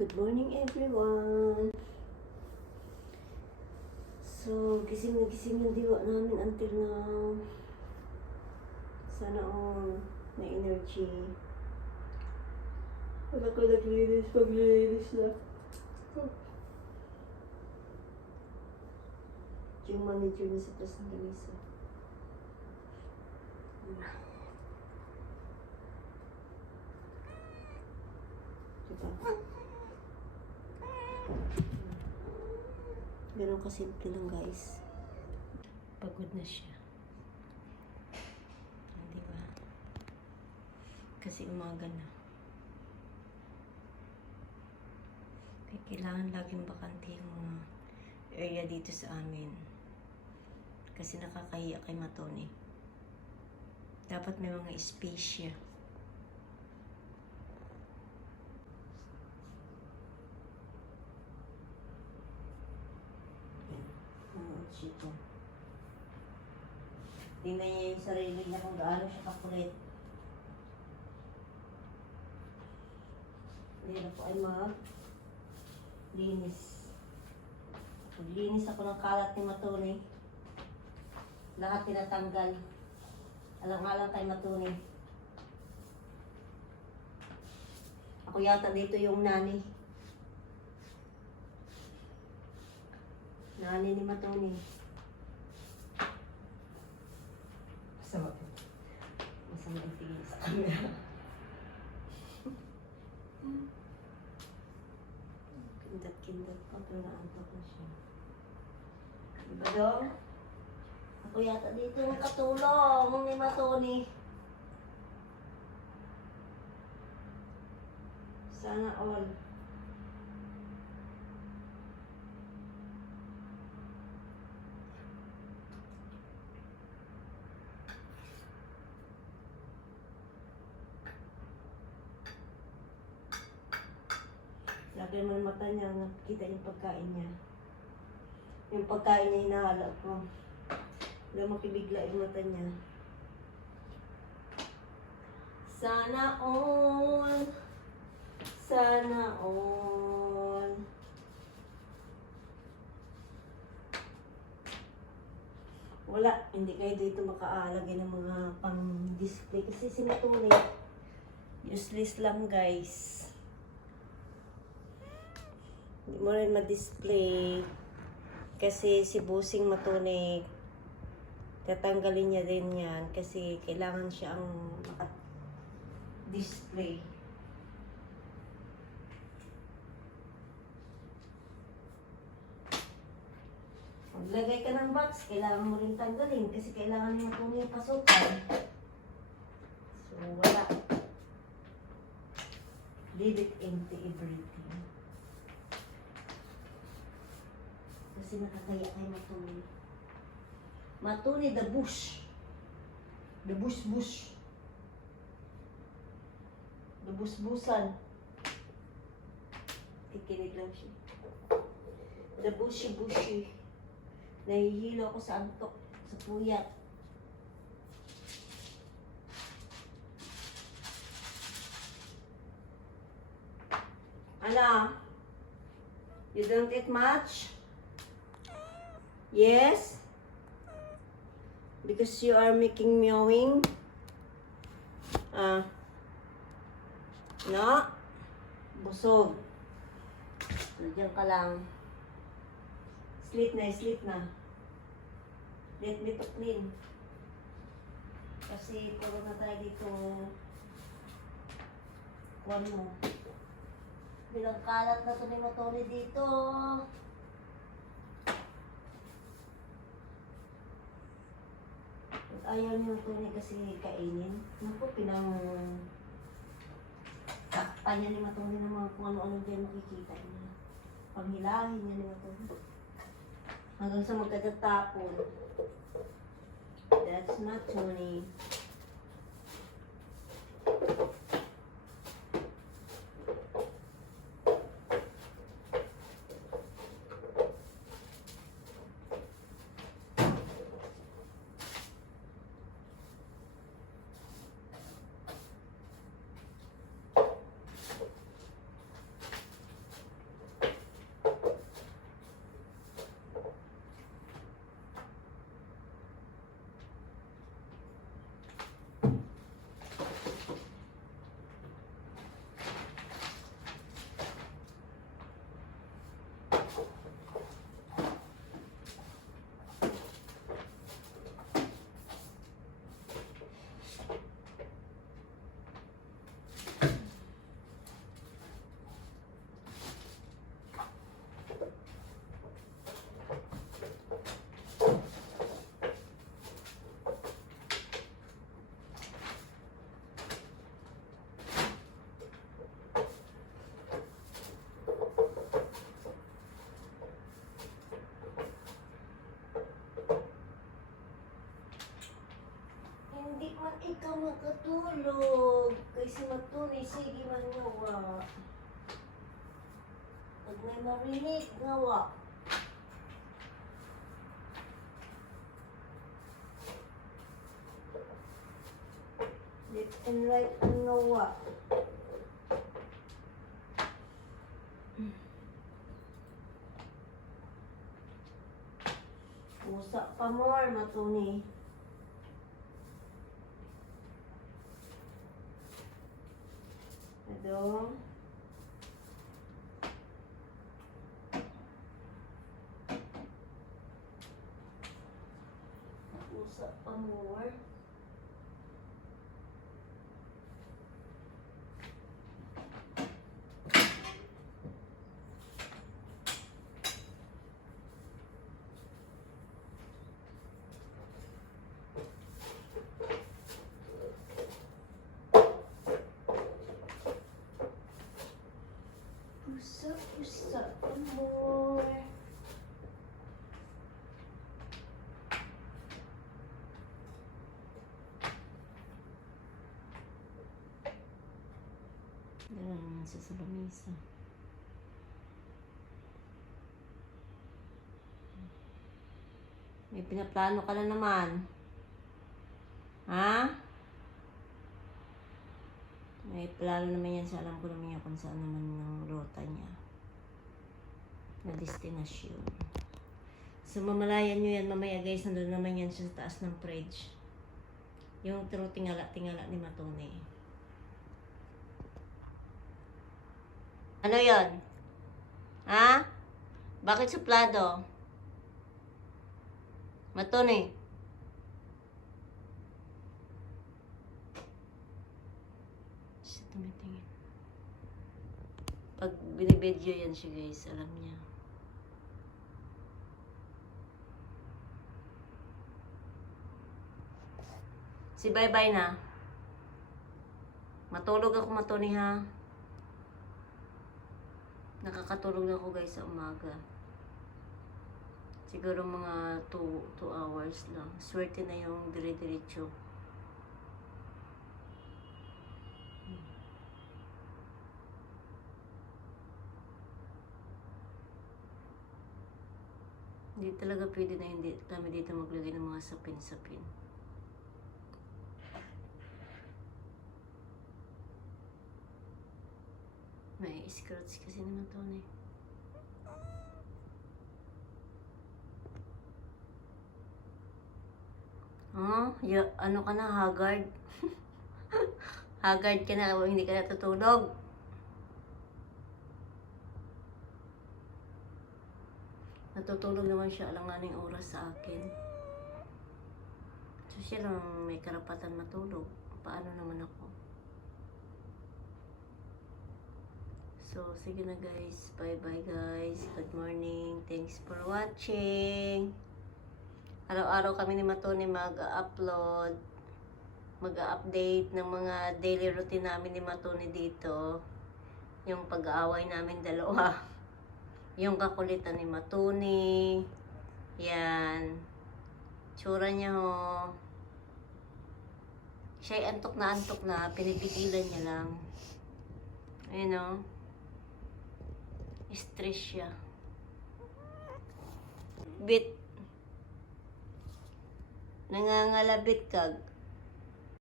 Good morning everyone! So, gising na gising yung diwa namin until now. Sana all na energy. Wala ko naglinis, maglilinis na. Yung manager na sa taas ng lamisa. Diba? Ganun kasimple lang guys. Pagod na siya. Diba? Kasi umaga na. Kaya kailangan laging bakante yung mga area dito sa amin. Kasi nakakahiya kay Matone. Dapat may mga space siya. Ito. Tingnan niya yung sarili niya kung gaano siya kakulit. Hindi na po ay mag-linis. Maglinis ako ng kalat ni Matone. Lahat tinatanggal. Alang-alang kay Matone. Ako yata dito yung nani. Nani ni Matone. Masama ang tingin sa camera. Kindat-kindat pa, pero naantok na siya. Diba dong? Ako yata dito yung katulong ni Matone. Sana all. Lagi naman mata niya, nakikita yung pagkain niya. Yung pagkain niya hinahala ko. Wala makibigla yung mata niya. Sana all. Sana all. Wala, hindi kayo dito makaalagay ng mga pang-display. Kasi si Matone, useless lang guys. Hindi mo rin ma-display kasi si Busing Matone tatanggalin niya din yan kasi kailangan siya ang maka-display. Maglagay ka ng box, kailangan mo rin tanggalin kasi kailangan mo Matone yung pasukan. So wala. Leave it empty everything. Kasi nakakaya kay Matone. Matone the bush. The bush. The bush-busan. Kikinig lang siya. The bushy. Nahihilo ako sa antok, sa puyat. Ano? You don't eat much? Yes? Because you are making meowing? No? Busog. Diyan ka lang. Sleep na. Let me to clean. Kasi puro na tayo dito. Kuwan mo. Bilang kalat na ito ni Matone dito. Ayaw niyo ito niya kasi kainin. Naku, takpan niya ni Matone ng mga kung ano-ano dyan makikita niya. Panghilahin niya ni Matone. Hanggang sa magkatatapon. That's Matone. ka makatulog. Kasi matulog, sige man ngawa. Pag may marinig, ngawa. Left and right ang ngawa. Pusa pa more, matuni. Ado. Pusa pa more. Pusa pa more. Dala naman siya sa lamisa. May pinaplano ka na naman. Ha? May plano naman yan sa alam ko naman yan kung saan naman ng rota niya. Na destinasyon. So mamalayan nyo yan mamaya guys. Nandun naman yan sa taas ng fridge. Yung true tingala-tingala ni Matone. Ano yon? Ha? Bakit suplado? Matone. Siya tumitingin. Pag binibidyo yan siya guys, alam niya. Si bye-bye na. Matulog ako Matone ha. Nakakatulog na ako guys sa umaga. Siguro mga 2 hours lang. Swerte na yung dire-diretso. Hindi talaga pwede na hindi kami dito maglagay ng mga sapin-sapin. May scratch kasi naman to eh. Oh, ano ka na, haggard? Haggard ka na, hindi ka natutulog. Natutulog naman siya, alanganing oras sa akin. So siya lang may karapatan matulog. Paano naman ako? So, sige na guys. Bye-bye guys. Good morning. Thanks for watching. Araw-araw kami ni Matone mag-upload. Mag-update ng mga daily routine namin ni Matone dito. Yung pag-aaway namin dalawa. Yung kakulitan ni Matone. Yan. Tsura niya ho. Siya'y antok na. Pinipigilan niya lang. Ayun o. Stress siya. Bit. Nangangalabit kag.